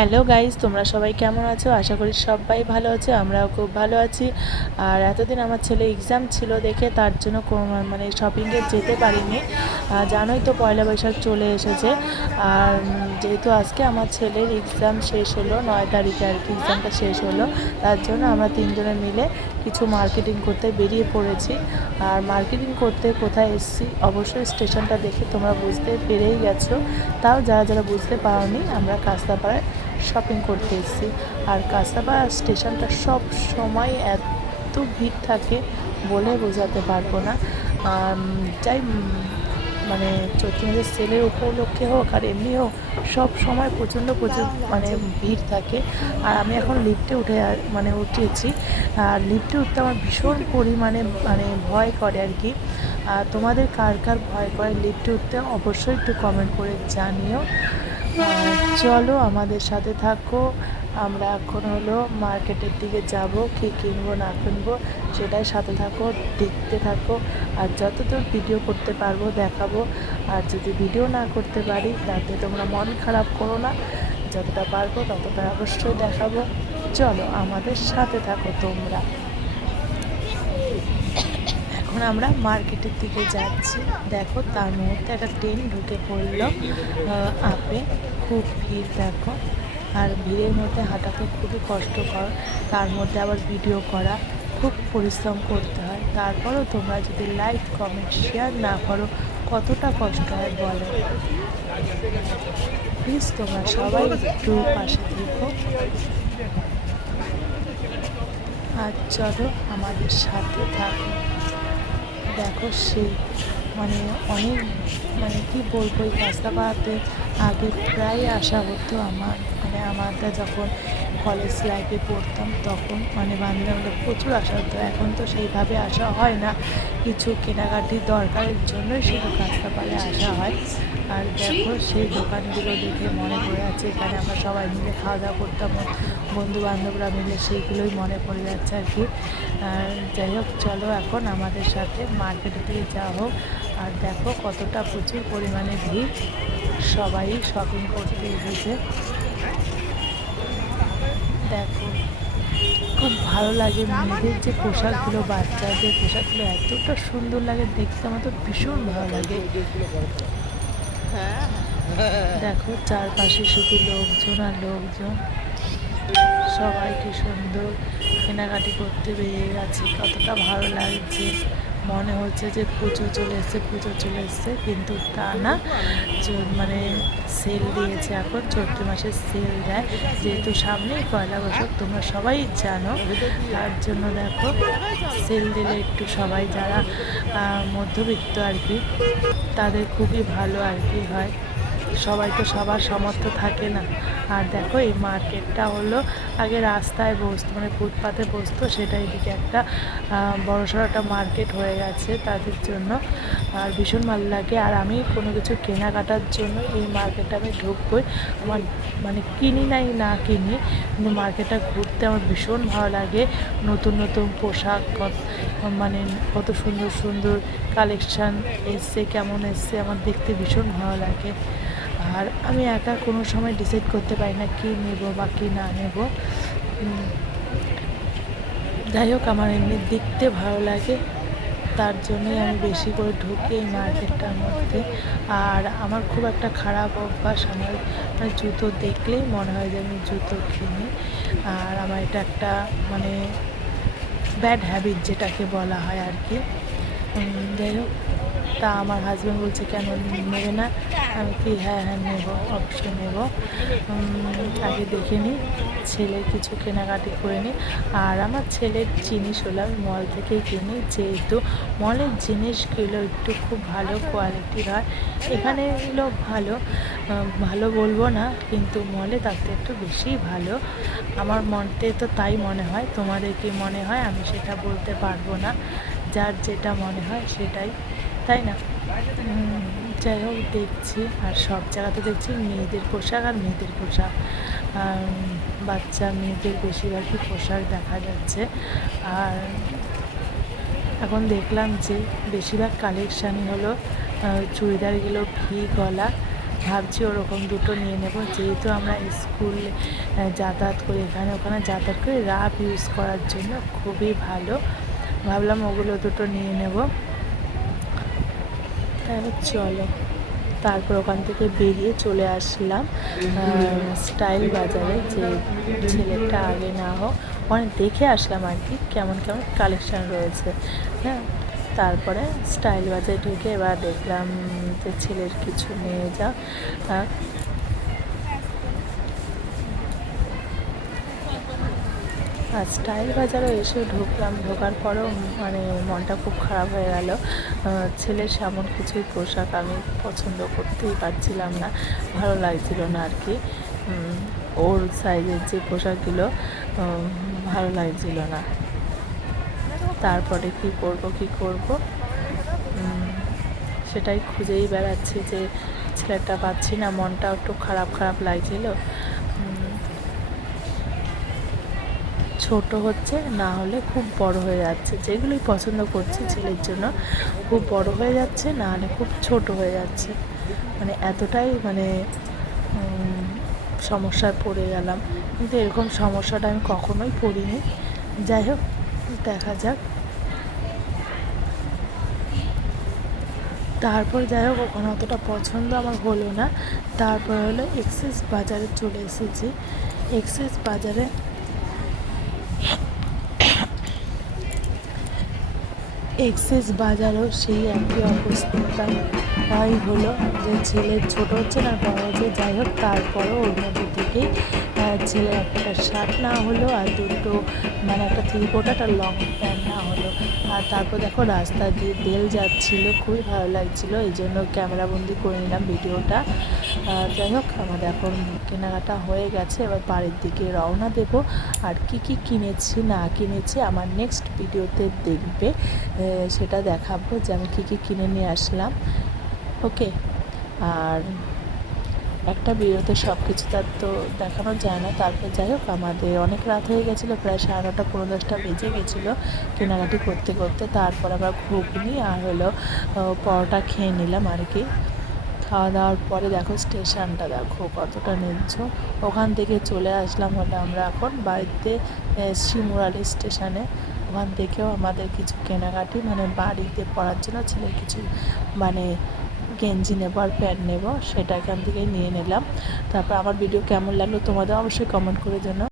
Hello guys, তোমরা সবাই কেমন আছো? আশা করি সবাই ভালো আছো, আমরাও খুব ভালো আছি। আর এতদিন আমার ছেলে এক্সাম ছিল দেখে তার জন্য মানে শপিংয়ে যেতে পারিনি। জানোই তো পয়লা বৈশাখ চলে এসেছে। আর যেহেতু আজকে আমার ছেলের এক্সাম শেষ হলো, 9 তারিখে আর কি এক্সামটা শেষ হলো, তার জন্য আমরা তিনজনে মিলে কিছু মার্কেটিং করতে বেরিয়ে পড়েছি। আর মার্কেটিং করতে কোথায় এসেছি অবশ্যই স্টেশনটা দেখে তোমরা বুঝতে পেরেই গেছো। তাও যারা যারা বুঝতে পারোনি, আমরা কাস্তাপাড়ায় শপিং করতে এসেছি। আর কাস্তাপাড়া স্টেশনটা সব সময় এত ভিড় থাকে বলে বোঝাতে পারবো না। যাই মানে চৈত্র মাসের সেলের উপলক্ষে হোক আর এমনি হোক, সব সময় প্রচুর মানে ভিড় থাকে। আর আমি এখন লিফটে উঠেছি। আর লিফটে উঠতে আমার ভীষণ পরিমাণে ভয় করে আর কি। তোমাদের কার কার ভয় করে লিফটে উঠতে অবশ্যই একটু কমেন্ট করে জানিও। চলো আমাদের সাথে থাকো। আমরা এখন হলো মার্কেটের দিকে যাব, কী কিনবো না কিনবো সেটাই সাথে থাকো, দেখতে থাকো। আর যতদূর ভিডিও করতে পারবো দেখাবো। আর যদি ভিডিও না করতে পারি তাতে তোমরা মন খারাপ করো না, যতটা পারবো ততটা অবশ্যই দেখাবো। চলো আমাদের সাথে থাকো তোমরা। এখন আমরা মার্কেটের দিকে যাচ্ছি। দেখো তার মধ্যে একটা ট্রেন ঢুকে পড়লো আপে, খুব ভিড় দেখো। আর ভিড়ের মধ্যে হাঁটা তো খুবই কষ্টকর, তার মধ্যে আবার ভিডিও করা, খুব পরিশ্রম করতে হয়। তারপরও তোমরা যদি লাইক কমেন্ট শেয়ার না করো কতটা কষ্ট হয় বলো। প্লিজ তোমরা সবাই একটু পাশে থেকো। আর চলো আমাদের সাথে থাকো। দেখো সেই অনেক কি বলবো, এই কাস্তাপাড়াতে আগে প্রায় আসা হতো আমার। আমারটা যখন কলেজ লাইফে পড়তাম তখন বান্ধবীরা প্রচুর আসা হতো। এখন তো সেইভাবে আসা হয় না, কিছু কেনাকাটির দরকারের জন্যই শুধু কাস্তাপাড়ায় আসা হয়। আর দেখো সেই দোকানগুলো দেখে মনে পড়ে যাচ্ছে, এখানে আমরা সবাই মিলে খাওয়া দাওয়া করতাম বন্ধু বান্ধবরা মিলে, সেইগুলোই মনে পড়ে যাচ্ছে আর কি। আর যাই হোক, চলো এখন আমাদের সাথে মার্কেটের দিকে যাওয়া হোক। আর দেখো কতটা প্রচুর পরিমাণে ভিড়, সবাই শপিং করতে এসেছে। দেখো খুব ভালো লাগে মেয়েদের যে পোশাকগুলো, বাচ্চাদের পোশাকগুলো এতটা সুন্দর লাগে দেখতে, আমার তো ভীষণ ভালো লাগে। দেখো চারপাশে শুধু লোকজন আর লোকজন, সবাই কি সুন্দর কেনাকাটি করতে বেরিয়ে গেছে, কতটা ভালো লাগছে। মনে হচ্ছে যে পুজো চলে এসছে, কিন্তু তা না। সেল দিয়েছে, এখন চৈত্র মাসের সেল দেয়, যেহেতু সামনেই পয়লা বৈশাখ তোমরা সবাই জানো। তার জন্য দেখো সেল দিলে একটু সবাই যারা মধ্যবিত্ত আর কি, তাদের খুবই ভালো আর কি হয়। সবাই তো সবার সামর্থ্য থাকে না। আর দেখো এই মার্কেটটা হলো আগে রাস্তায় বসতো, ফুটপাতে বসতো, সেটা এদিকে একটা বড়সড় একটা মার্কেট হয়ে গেছে তাদের জন্য। আর ভীষণ ভালো লাগে। আর আমি কোনো কিছু কেনাকাটার জন্য এই মার্কেটটা আমি ঢুকবই। আমার কিনি নাই না কিনি, কিন্তু মার্কেটটা ঘুরতে আমার ভীষণ ভালো লাগে। নতুন নতুন পোশাক, কত সুন্দর সুন্দর কালেকশান এসছে, কেমন এসছে আমার দেখতে ভীষণ ভালো লাগে। আর আমি একা কোনো সময় ডিসাইড করতে পারি না কী নেব বা কী না নেব। যাই হোক, আমার এমনি দেখতে ভালো লাগে, তার জন্যই আমি বেশি করে ঢুকি এই মার্কেটটার মধ্যে। আর আমার খুব একটা খারাপ অভ্যাস, আমার জুতো দেখলেই মনে হয় যে আমি জুতো কিনি। আর আমার এটা একটা ব্যাড হ্যাবিট যেটাকে বলা হয় আর কি। যাই হোক, তা আমার হাজব্যান্ড বলছে কেন নেবে না, আমি কি হ্যাঁ নেব, অবশ্যই নেব। আগে দেখে নিই, ছেলের কিছু কেনাকাটি করে নিই। আর আমার ছেলের জিনিস হলো আমি মল থেকেই কিনি, যেহেতু মলের জিনিসগুলো একটু খুব ভালো কোয়ালিটির হয়। এখানে এগুলো ভালো বলবো না, কিন্তু মলে তাতে একটু বেশি ভালো। আমার মনতে তো তাই মনে হয়, তোমাদের কি মনে হয় আমি সেটা বলতে পারবো না, যার যেটা মনে হয় সেটাই, তাই না? যাই হোক, দেখছি। আর সব জায়গাতে দেখছি মেয়েদের পোশাক আর মেয়েদের পোশাক, বাচ্চা মেয়েদের বেশিরভাগই পোশাক দেখা যাচ্ছে। আর এখন দেখলাম যে বেশিরভাগ কালেকশানই হলো চুড়িদারগুলো ভি গলা, ভাবছি ওরকম দুটো নিয়ে নেব, যেহেতু আমরা স্কুলে যাতায়াত করি, এখানে ওখানে যাতায়াত করি, রাফ ইউজ করার জন্য খুবই ভালো। ভাবলাম ওগুলো দুটো নিয়ে নেব। তাহলে চলো, তারপর ওখান থেকে বেরিয়ে চলে আসলাম স্টাইল বাজারে, যে ছেলেটা আগে না হোক অনেক দেখে আসলাম আর কি কেমন কেমন কালেকশান রয়েছে। হ্যাঁ, তারপরে স্টাইল বাজারে ঢুকে এবার দেখলাম যে ছেলের কিছু নিয়ে যা। আর স্টাইল বাজারে এসে ঢুকলাম, ঢোকার পরেও মানে মনটা খুব খারাপ হয়ে গেল। ছেলের সেমন কিছুই পোশাক আমি পছন্দ করতেই পারছিলাম না, ভালো লাগছিল না আর কি। ওর সাইজের যে পোশাকগুলো ভালো লাগছিল না। তারপরে কি করব সেটাই খুঁজেই বেড়াচ্ছি, যে ছেলেটা পাচ্ছি না, মনটা একটু খারাপ খারাপ লাগছিল। ছোট হচ্ছে, না হলে খুব বড় হয়ে যাচ্ছে। যেগুলোই পছন্দ করছি ছেলের জন্য খুব বড় হয়ে যাচ্ছে, না হলে খুব ছোট হয়ে যাচ্ছে। মানে এতটাই মানে সমস্যায় পড়ে গেলাম, কিন্তু এরকম সমস্যাটা আমি কখনোই পড়িনি। যাই হোক, দেখা যাক। তারপর যাই হোক, ওখানে অতটা পছন্দ আমার হলো না। তারপর হলো এক্সেস বাজারে চলে এসেছি। এক্সেস বাজারে বাজারও সেই একই অবস্থাটাই হলো, যে ছেলের ছোটো হচ্ছে না বড় হচ্ছে। যাই হোক, তারপরও ওর মধ্যে থেকেই ছেলের একটা শার্ট না হলো, আর দুটো মানে একটা থ্রি কোয়ার্টার আর লং প্যান্ট না হলো। আর তারপর দেখো রাস্তা দিয়ে বেল যাচ্ছিলো, খুবই ভালো লাগছিলো, এই জন্য ক্যামেরাবন্দি করে নিলাম ভিডিওটা। যাই হোক, আমাদের এখন কেনাকাটা হয়ে গেছে, এবার বাড়ির দিকে রওনা দেব। আর কি কিনেছি না কিনেছি আমার নেক্সট ভিডিওতে দেখবে, সেটা দেখাবো যে আমি কী কিনে নিয়ে আসলাম। ওকে, আর একটা ভিডিওতে সব কিছু তার তো দেখানো যায় না। তারপর যাই হোক, আমাদের অনেক রাত হয়ে গেছিলো, প্রায় 9:30 10:30 বেজে গেছিলো কেনাকাটি করতে করতে। তারপর আবার ঘুগনি আর হলো পরোটা খেয়ে নিলাম আর কি। খাওয়া দাওয়ার পরে দেখো স্টেশনটা দেখো কতটা নির্ঝুম। ওখান থেকে চলে আসলাম হলো আমরা এখন বাড়িতে, শিমুরালি স্টেশনে। ওখান থেকেও আমাদের কিছু কেনাকাটি মানে বাড়িতে পরার জন্য ছেলের কিছু মানে গেঞ্জি নেবো আর প্যান্ট নেবো, সেটা এখান থেকেই নিয়ে নিলাম। তারপর আমার ভিডিও কেমন লাগলো তোমাদের অবশ্যই কমেন্ট করে জানাও।